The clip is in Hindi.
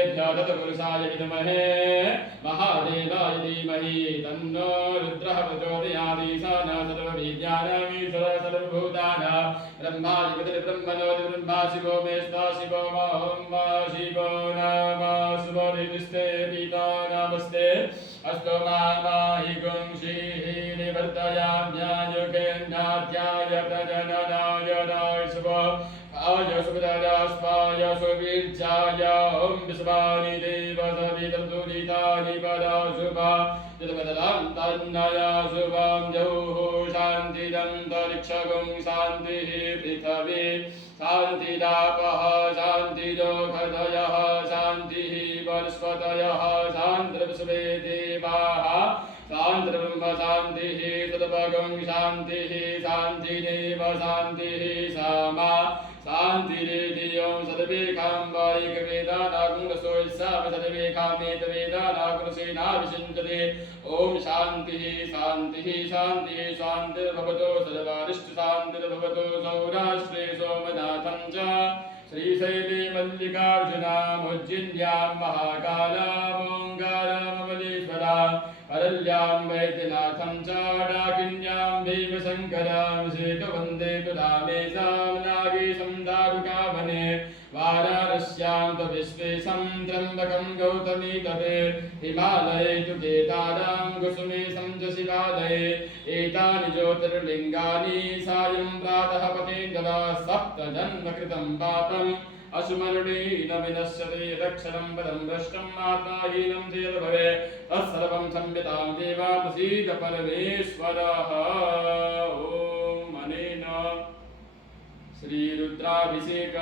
रुद्रेभ्यः तत्पुरुषाय विद्महे महादेवाय धीमहि तन्नो रुद्रः प्रचोदयात् ईशानः सर्वविद्यानामीश्वरः सर्वभूतानां ब्रह्माधिपतिः ब्रह्मणोऽधिपतिः ब्रह्मा शिवो मे स्वा शिवो मा शिवो नाम सुवरिष्ठे पिता नमस्ते अस्तो माहि गुंशीः निवर्तयाम्यायुगेन्द्राध्याय प्रजननाय शुभो आय सुभद्रास्पाय सुवीर्याय ॐ विश्वानि देव सवितर्दुरितानि पदा शुभा जलपदलां तन्नया शुभं जौः शान्तिरन्तरिक्षगुं शान्तिः पृथिवी शान्तिरापः शान्तिरोषधयः शान्तिः वनस्पतयः शान्तिर्विश्वे देवाः शान्तिर्ब्रह्म शान्तिः तद्भगं शान्तिः शान्तिरेव शान्तिः सामा शान्तिरेधियों सद्वेकाम्बायिकवेदानागुणसोऽस्साम सद्वेकामेतवेदानागुणसेनाभिषिञ्चते ॐ शान्तिः शान्तिः शान्तिः शान्तिर्भवतो सर्वारिष्टशान्तिर्भवतो सौराष्ट्रे सोमनाथं च श्रीशैले मल्लिकार्जुनामुज्जिन्यां महाकालामोङ्काराममलेश्वरां परल्यां वैद्यनाथं च डाकिन्यां भीमशङ्करां सेतुवन्दे तुधामेशां नागेशं दारुकावने वाराणस्यां तु विश्वेशं त्र्यम्बकं गौतमी तटे हिमालये तु केदारां कुसुमेशं च शिवालये एतानि ज्योतिर्लिङ्गानि सायं प्रातः पतेन्द्रा सप्तजन्मकृतं पापम् असुमरुणेन विनश्यते यदक्षरं पदं भ्रष्टं मात्राहीनं चेत् भवेत् तत्सर्वं संवितां देवा प्रसीद परमेश्वरः ॐ अनेन श्रीरुद्राभिषेक